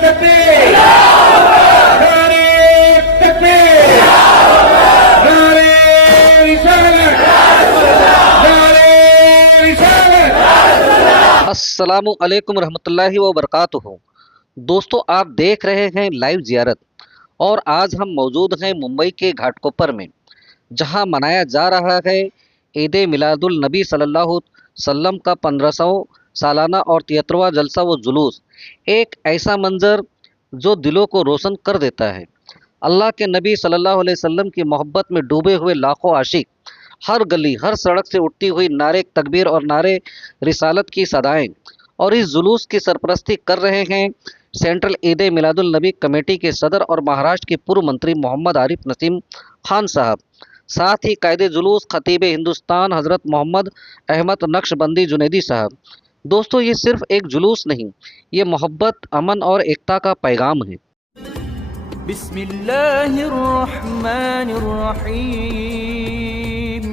तकबीर, नारे तकबीर, नारे रिसालत, नारे रिसालत। अस्सलामु अलैकुम रहमतुल्लाहि व बरकातुहू। दोस्तों, आप देख रहे हैं लाइव ज़ियारत और आज हम मौजूद हैं मुंबई के घाटकोपर में, जहां मनाया जा रहा है ईद मिलादुल नबी सल्लल्लाहु अलैहि वसल्लम का 1500 सालाना और 73वां जलसा व जुलूस। एक ऐसा मंज़र जो दिलों को रोशन कर देता है। अल्लाह के नबी सल्लल्लाहु अलैहि वसल्लम की मोहब्बत में डूबे हुए लाखों आशिक, हर गली हर सड़क से उठती हुई नारे तकबीर और नारे रिसालत की सदाएं। और इस जुलूस की सरपरस्ती कर रहे हैं सेंट्रल ईद मिलादुल नबी कमेटी के सदर और महाराष्ट्र के पूर्व मंत्री मोहम्मद आरिफ नसीम खान साहब। साथ ही कायदे जुलूस खतीब हिंदुस्तान हज़रत मोहम्मद अहमद नक्शबंदी जुनैदी साहब। दोस्तों, ये सिर्फ एक जुलूस नहीं, ये मोहब्बत, अमन और एकता का पैगाम है। बिस्मिल्लाहिर्रहमानिर्रहीम।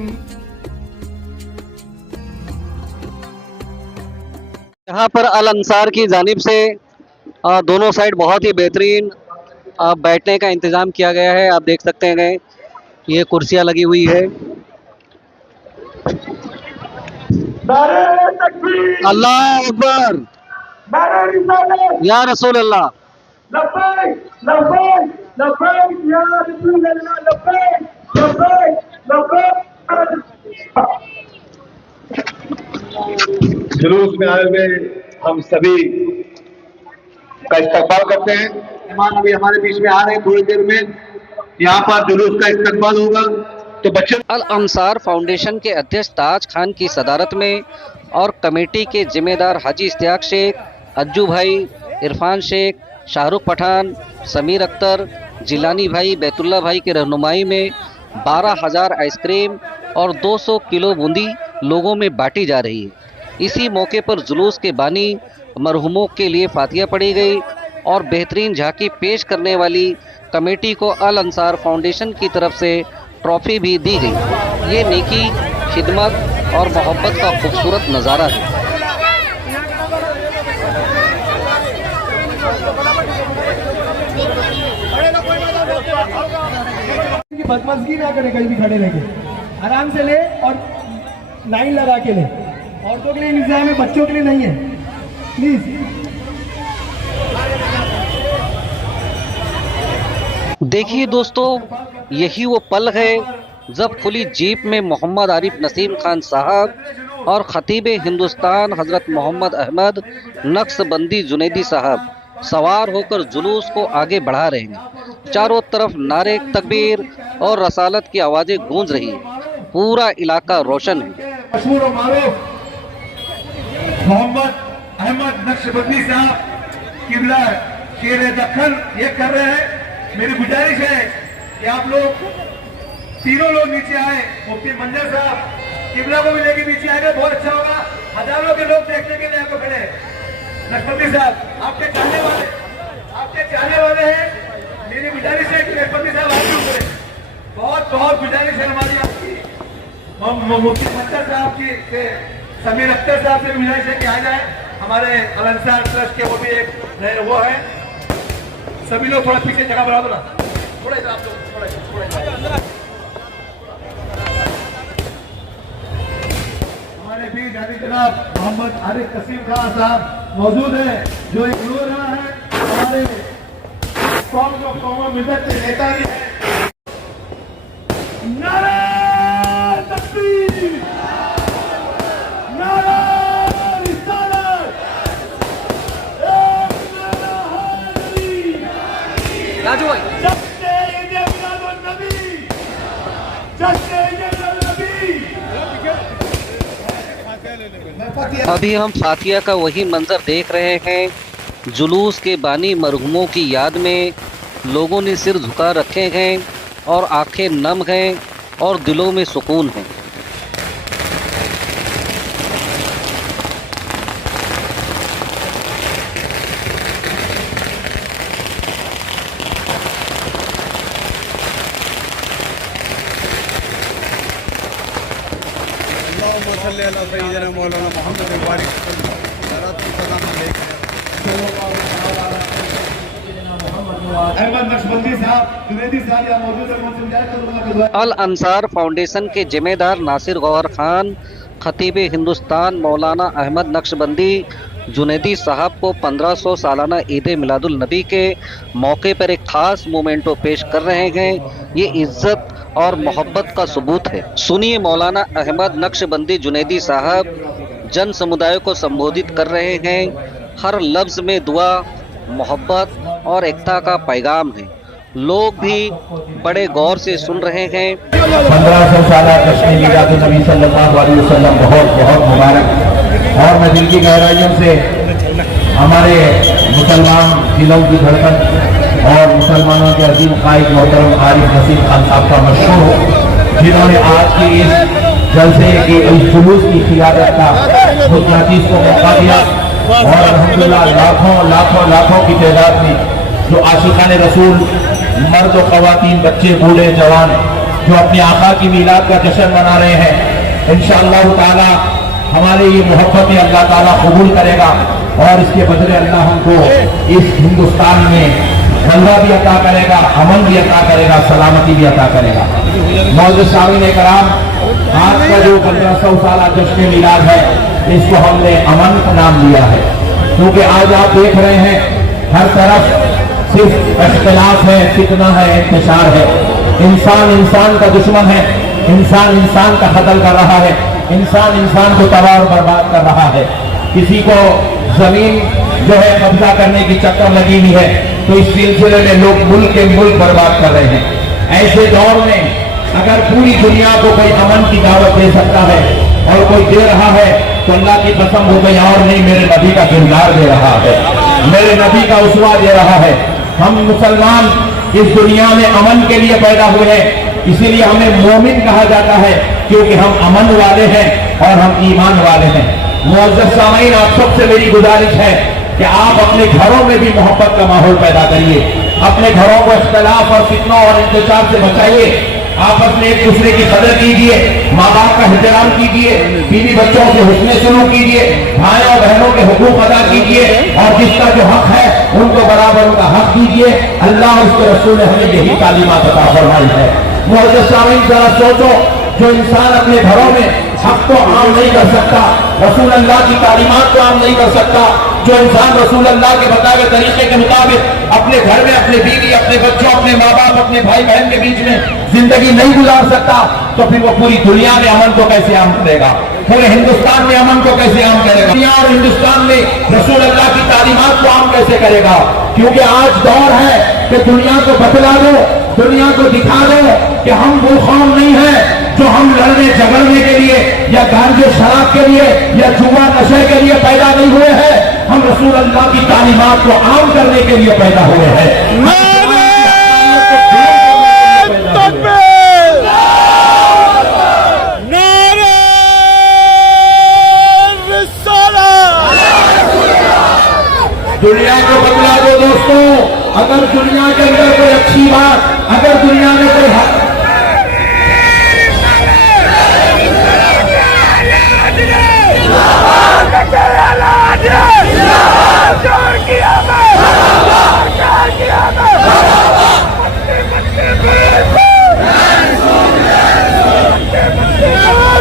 यहाँ पर अल अंसार की जानिब से दोनों साइड बहुत ही बेहतरीन बैठने का इंतज़ाम किया गया है। आप देख सकते हैं ये कुर्सियाँ लगी हुई है। नारे तकबीर, अल्लाह अकबर, नारे रिसालत, या रसूल अल्लाह। लब्बैक लब्बैक लब्बैक या रसूल अल्लाह, लब्बैक लब्बैक लब्बैक। जुलूस में आए हुए हम सभी का इस्तकबाल करते हैं। मेहमान अभी हमारे बीच में आ रहे हैं, थोड़ी देर में यहाँ पर जुलूस का इस्तकबाल होगा। तो बच्चे अल अंसार फाउंडेशन के अध्यक्ष ताज खान की सदारत में और कमेटी के जिम्मेदार हाजी इश्तियाक शेख, अज्जू भाई, इरफान शेख, शाहरुख पठान, समीर अख्तर, जिलानी भाई, बैतुल्ला भाई की रहनुमाई में 12,000 आइसक्रीम और 200 किलो बूंदी लोगों में बांटी जा रही है। इसी मौके पर जुलूस के बानी मरहुमों के लिए फातिया पढ़ी गई और बेहतरीन झांकी पेश करने वाली कमेटी को अल अंसार फाउंडेशन की तरफ से ट्रॉफी भी दी गई। ये नेकी, खिदमत और मोहब्बत का खूबसूरत नज़ारा है। बदमज़गी ना करे, कहीं भी खड़े रह के आराम से ले और लाइन लगा के ले। औरतों के लिए इंतजाम है, बच्चों के लिए नहीं है, प्लीज। देखिए दोस्तों, यही वो पल है जब खुली जीप में मोहम्मद आरिफ नसीम खान साहब और खतीब हिंदुस्तान हज़रत मोहम्मद अहमद नक्शबंदी जुनैदी साहब सवार होकर जुलूस को आगे बढ़ा रहे हैं। चारों तरफ नारे तकबीर और रसालत की आवाज़ें गूंज रही हैं। पूरा इलाका रोशन है। मशहूर और मारूफ मोहम्मद अहमद नक्शबंदी साहब किबला शेर दक्कन ये कर रहे हैं। मेरी गुजारिश है कि आप लोग तीनों लोग नीचे आए। मुफ्ती मंजर साहब किबला को भी लेके नीचे आएगा, बहुत अच्छा होगा। हजारों के लोग देखने के लिए आपको खड़े हैं। नक्शबंदी साहब आपके चाहने वाले हैं। मेरी गुजारिश है कि नक्शबंदी साहब आप लोग करें, बहुत बहुत गुजारिश है हमारी आपकी। मुफ्ती मंजर साहब की से समीर अख्तर साहब से गुजारिश है कि आ जाए। हमारे अल अंसार ट्रस्ट के वो भी एक वो है। सभी लोग थोड़ा पीछे जगह बना दो ना, थोड़ा इधर आप लोग, थोड़ा हमारे भी जानी जनाब मोहम्मद आरिफ नसीम खान साहब मौजूद है, जो एक रो रहा है। हमारे कौम मिलत के नेता भी है। नारे तकबीर, नारे रिसालत, राजू भाई, जश्न ईद मिलादुल नबी, जश्न ईद मिलादुल नबी। अभी हम फातिया का वही मंजर देख रहे हैं। जुलूस के बानी मरहुमों की याद में लोगों ने सिर झुका रखे हैं और आंखें नम हैं और दिलों में सुकून है। सैयदना मौलाना मोहम्मद अहमद नक्शबंदी साहब, जुनैदी साहब यहाँ मौजूद है, उनसे गुजारिश करूंगा कि दुआ अल अंसार फाउंडेशन के जिम्मेदार नासिर गौहर खान, खतीब हिंदुस्तान मौलाना अहमद नक्शबंदी जुनैदी साहब को 1500 सालाना ईद मिलादुल नबी के मौके पर एक ख़ास मोमेंटो पेश कर रहे हैं। ये इज़्ज़त और मोहब्बत का सबूत है। सुनिए मौलाना अहमद नक्शबंदी जुनैदी साहब जन समुदाय को संबोधित कर रहे हैं। हर लफ्ज़ में दुआ, मोहब्बत और एकता का पैगाम है। लोग भी बड़े गौर से सुन रहे हैं। 1500 साल जश्न मीलादुन नबी सल्लल्लाहु अलैहि वसल्लम बहुत बहुत मुबारक। और मैं दिल की गहराइयों से हमारे मुसलमान दिलों की धड़कन और मुसलमानों के अजीम कायद मोहतरम आरिफ नसीम खान साहब का मशहूर, जिन्होंने आज की इस जलसे की इस जुलूस की क़ियादत का मुख्तातीस को मौका दिया। और अल्हम्दुलिल्लाह लाखों लाखों लाखों की तादाद में जो आशिकान रसूल, मर्द और ख़वातीन, बच्चे, बूढ़े, जवान जो अपने आका की मीलाद का जश्न मना रहे हैं, इंशाअल्लाह ताला हमारे ये मोहब्बत अल्लाह ताला कबूल करेगा और इसके बदले अल्लाह हमको इस हिंदुस्तान में गंगा भी अता करेगा, अमन भी अता करेगा, सलामती भी अता करेगा। मौजूद सामीन कराम, आज का जो 1500 साल जश्न मीलाद है, इसको हमने अमन का नाम दिया है, क्योंकि आज आप देख रहे हैं हर तरफ सिर्फ इख्तिलाफ है, फितना है, इंतशार है। इंसान इंसान का दुश्मन है, इंसान इंसान का कत्ल कर रहा है, इंसान इंसान को तबाह और बर्बाद कर रहा है। किसी को जमीन जो है कब्जा करने की चक्कर लगी हुई है, तो इस सिलसिले में लोग मुल्क के मुल्क बर्बाद कर रहे हैं। ऐसे दौर में अगर पूरी दुनिया को कोई अमन की दावत दे सकता है और कोई दे रहा है, तो अल्लाह की कसम हो गई और नहीं, मेरे नबी का किरदार दे रहा है, मेरे नबी का उसवा दे रहा है। हम मुसलमान इस दुनिया में अमन के लिए पैदा हुए हैं, इसीलिए हमें मोमिन कहा जाता है, क्योंकि हम अमन वाले हैं और हम ईमान वाले हैं। मुअज़्ज़ज़ सामीन, आप सबसे मेरी गुजारिश है कि आप अपने घरों में भी मोहब्बत का माहौल पैदा करिए, अपने घरों को इख्तिलाफ और फितनों और इंतशार से बचाइए। आपस में एक दूसरे की कदर कीजिए, माँ बाप का एहतराम कीजिए, बीवी बच्चों से हुस्न सलूक कीजिए, भाई और बहनों के हुकूक अदा कीजिए और जिसका जो हक है उनको बराबर उनका हक दीजिए। अल्लाह और उसके रसूल ने हमें यही तालीमात अता फरमाई है। मुअज़्ज़ज़ सामीन, जरा सोचो, जो इंसान अपने घरों में हक को आम नहीं कर सकता, रसूल अल्लाह की तालीमात को आम नहीं कर सकता, जो इंसान रसूल अल्लाह के बताए हुए तरीके के मुताबिक अपने घर में अपने बीवी, अपने बच्चों, अपने माँ बाप, अपने भाई बहन के बीच में जिंदगी नहीं गुजार सकता, तो फिर वो पूरी दुनिया में अमन को कैसे आम करेगा, पूरे हिंदुस्तान में अमन को कैसे आम करेगा, दुनिया और हिंदुस्तान में रसूल अल्लाह की तालीमात को आम कैसे करेगा। क्योंकि आज दौर है कि दुनिया को बतला दो, दुनिया को दिखा दो कि हम वो कौम नहीं है जो हम लड़ने झगड़ने के लिए या गांजे शराब के लिए या जुआ नशे के लिए पैदा नहीं हुए हैं। हम रसूल अल्लाह की तालीमात को आम करने के लिए पैदा हुए हैं। दुनिया को बदला दो दोस्तों। अगर दुनिया के अंदर कोई अच्छी बात, अगर दुनिया में कोई हक,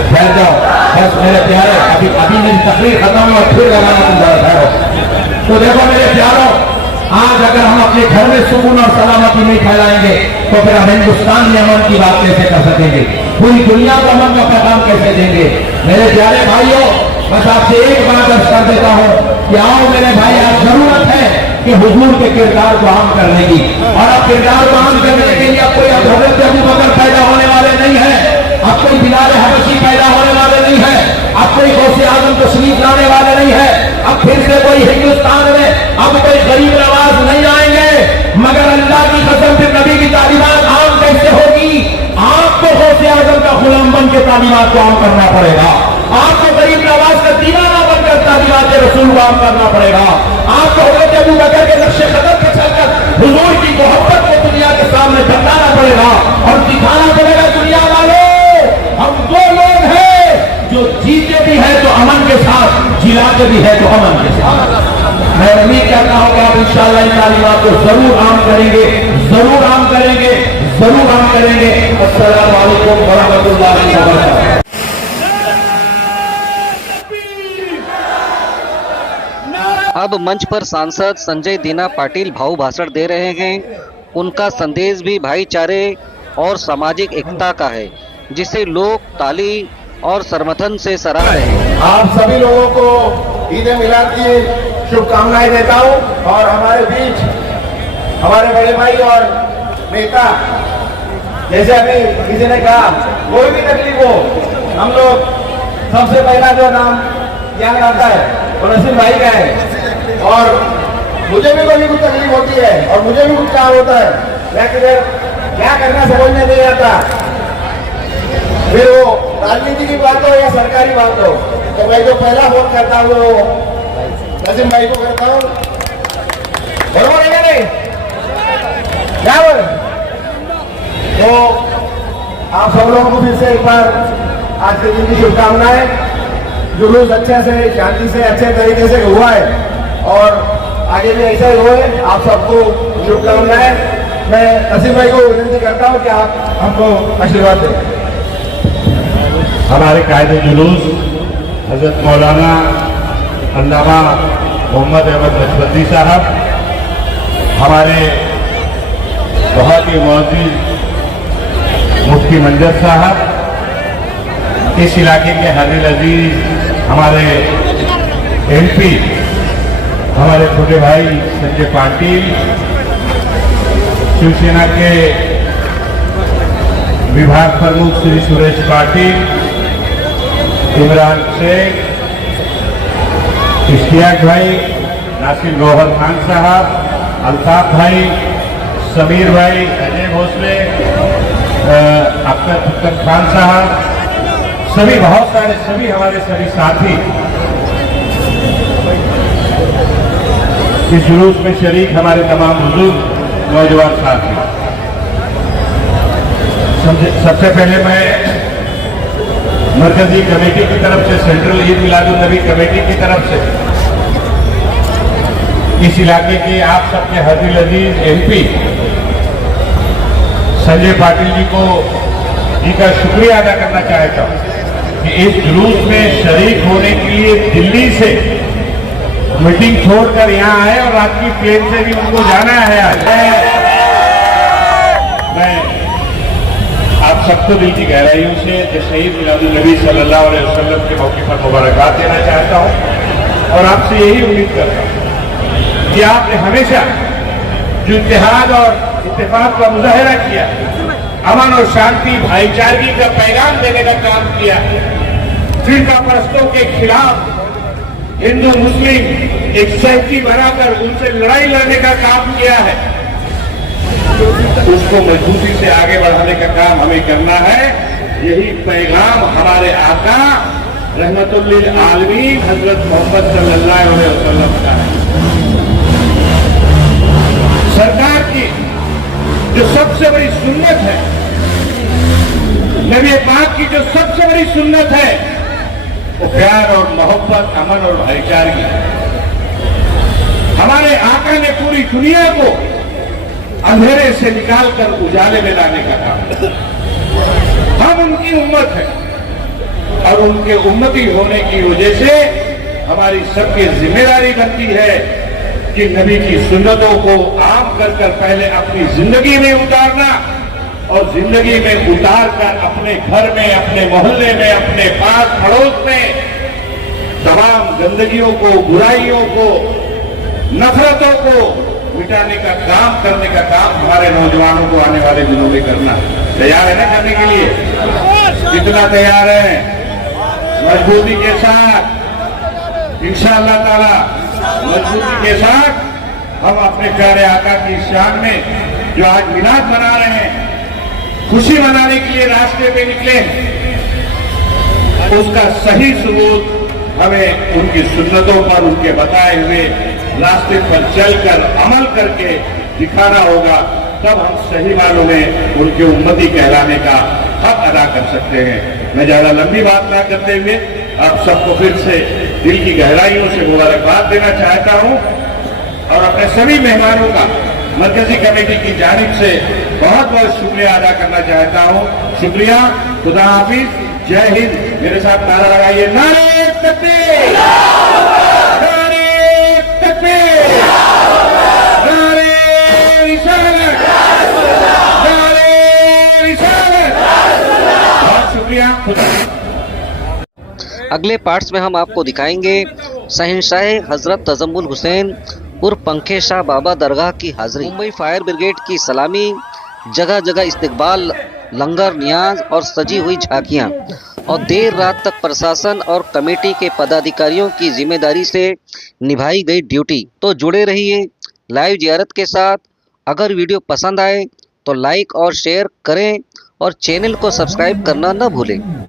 ठहर जाओ बस मेरे प्यारे, अभी मेरी तकरीर खत्म हुआ फिर लगाना तुम जरा ठहरो। तो देखो मेरे प्यारों, आज अगर हम अपने घर में सुकून और सलामती नहीं फैलाएंगे तो फिर हम हिंदुस्तान में अमन की बात कैसे कर सकेंगे, पूरी दुनिया को अमन का पैगाम कैसे देंगे। मेरे प्यारे भाइयों, बस आपसे एक बात अर्ज कर देता हूँ कि आओ मेरे भाई, आज जरूरत है कि हुजूर के किरदार को आम करने की, और अब किरदार को आम करने के लिए अब कोई हज़रत अबू बकर पैदा होने वाले नहीं है, अब कोई बिलाल हबशी पैदा होने वाले नहीं है, अब कोई गौसे आजम तशरीफ लाने वाले नहीं है, अब फिर से कोई हिंदुस्तान में अब कोई गरीब नवाज नहीं आएंगे। मगर अल्लाह की कसम, फिर नबी की तालीमात आम कैसे होगी? आपको गौसे आजम का गुलाम बन के तालीमात को आम करना पड़ेगा, आपको गरीब नवाज का दीवाना बनकर तालीमात रसूल को आम करना पड़ेगा, आपको हज़रत अबू बकर के नक्शे कदम पे चलकर हुजूर की मोहब्बत को दुनिया के सामने बताना पड़ेगा और दिखाना पड़ेगा, दुनिया वालों हम दो लोग हैं जो जीते भी है तो अमन के साथ, जिलाते भी है तो अमन के साथ। मैं उम्मीद करता हूं कि आप इंशाअल्लाह इन तालीमात को जरूर आम करेंगे, जरूर आम करेंगे, जरूर आम करेंगे। अस्सलाम वालेकुम व रहमतुल्लाहि व बरकातहू। अब मंच पर सांसद संजय दीना पाटिल भाव भाषण दे रहे हैं। उनका संदेश भी भाईचारे और सामाजिक एकता का है, जिसे लोग ताली और समर्थन से सराह रहे हैं। आप सभी लोगों को ईद मिलाद की शुभकामनाएं देता हूं और हमारे बीच हमारे बड़े भाई और नेता, जैसे अभी किसी ने कहा, कोई भी तकलीफ हो, हम लोग सबसे पहला जो नाम याद आता है वो नसीम भाई का है। और मुझे भी कभी कुछ तकलीफ होती है और मुझे भी कुछ काम होता है, लेकिन क्या करना समझ में नहीं आता, फिर वो राजनीति की बात हो या सरकारी बात हो, तो मैं जो पहला फोन करता हूँ वो नसीम भाई को करता हूँ। बरोबर है क्या नहीं? क्या बोल? तो आप सब लोगों को फिर से एक बार आज के दिन की शुभकामनाएं। जुलूस अच्छे से, शांति से, अच्छे तरीके से हुआ है और आगे भी ऐसा ही हो। आप सबको शुभकामनाएं। मैं नसीम भाई को विनती करता हूं कि आप हमको आशीर्वाद दें। हमारे कायदे जुलूस हजरत मौलाना अल्लामा मोहम्मद अहमद नशबंदी साहब, हमारे बहुत ही मोअज़्ज़िज़ मुफ्ती मंजर साहब, इस इलाके के हाजिर अजीज हमारे MP हमारे छोटे भाई संजय पाटिल, शिवसेना के विभाग प्रमुख श्री सुरेश पाटिल, इमरान शेख, इश्तियाक भाई, नासिर गौहर खान साहब, अल्ताफ भाई, समीर भाई, अजय भोसले, अख्तर खान साहब, सभी बहुत सारे सभी हमारे सभी साथी इस जुलूस में शरीक, हमारे तमाम बुजुर्ग नौजवान साथी। सबसे पहले मैं मरकजी कमेटी की तरफ से, सेंट्रल ईद मिलादुन नबी कमेटी की तरफ से इस इलाके के आप सबके हाजिर अजीज MP संजय पाटिल जी का शुक्रिया अदा करना चाहता हूं कि इस जुलूस में शरीक होने के लिए दिल्ली से मीटिंग छोड़कर यहाँ आए और रात की प्लेन से भी उनको जाना है। आज मैं आप सबको दिल की गहराइयों से शहीद मिलादुन नबी सल्लल्लाहु अलैहि वसल्लम के मौके पर मुबारकबाद देना चाहता हूँ और आपसे यही उम्मीद करता हूँ कि आपने हमेशा जो इत्तेहाद और इत्तेफाक का मुजाहरा किया, अमन और शांति, भाईचारगी का पैगाम देने का काम किया, फिरका परस्तों के खिलाफ हिंदू मुस्लिम एक सहती बनाकर उनसे लड़ाई लड़ने का काम किया है, उसको मजबूती से आगे बढ़ाने का काम हमें करना है। यही पैगाम हमारे आका रहमतुल लिल आलमीन हजरत मोहम्मद सल्लल्लाहु अलैहि वसल्लम का है। सरकार की जो सबसे बड़ी सुन्नत है, नबी पाक की जो सबसे बड़ी सुन्नत है, वो प्यार और मोहब्बत, अमन और भाईचारगी। हमारे आका ने पूरी दुनिया को अंधेरे से निकालकर उजाले में लाने का काम। हम उनकी उम्मत है और उनके उम्मती होने की वजह से हमारी सबकी जिम्मेदारी बनती है कि नबी की सुन्नतों को आम कर पहले अपनी जिंदगी में उतारना और जिंदगी में उतार कर अपने घर में, अपने मोहल्ले में, अपने पास पड़ोस में तमाम गंदगियों को, बुराइयों को, नफरतों को मिटाने का काम, करने का काम हमारे नौजवानों को आने वाले दिनों में करना। तैयार है ना करने के लिए? कितना तैयार है? मजबूती के साथ इंशाअल्लाह ताला, मजबूती के साथ हम अपने प्यारे आका की शान में जो आज मिलाद मना रहे हैं, खुशी मनाने के लिए रास्ते पे निकले, उसका सही सबूत हमें उनकी सुन्नतों पर, उनके बताए हुए रास्ते पर चलकर अमल करके दिखाना होगा। तब हम सही मानों में उनके उम्मती कहलाने का हक अदा कर सकते हैं। मैं ज्यादा लंबी बात ना करते हुए आप सबको फिर से दिल की गहराइयों से मुबारकबाद देना चाहता हूं। और अपने सभी मेहमानों का मरकजी कमेटी की जानिब से बहुत बहुत शुक्रिया अदा करना चाहता हूँ। शुक्रिया, खुदा हाफिज, जय हिंद। मेरे साथ नारा लगाइए, नारे तकबीर, नारे तकबीर, नारे रिसालत, नारे रिसालत। बहुत शुक्रिया, खुदा। अगले पार्ट्स में हम आपको दिखाएंगे शहंशाह हजरत तजम्मुल हुसैन उर्फ पंखे शाह बाबा दरगाह की हाजिरी, मुंबई फायर ब्रिगेड की सलामी, जगह जगह इस्तकबाल, लंगर नियाज और सजी हुई झांकियां, और देर रात तक प्रशासन और कमेटी के पदाधिकारियों की जिम्मेदारी से निभाई गई ड्यूटी। तो जुड़े रहिए लाइव जियारत के साथ। अगर वीडियो पसंद आए तो लाइक और शेयर करें और चैनल को सब्सक्राइब करना न भूलें।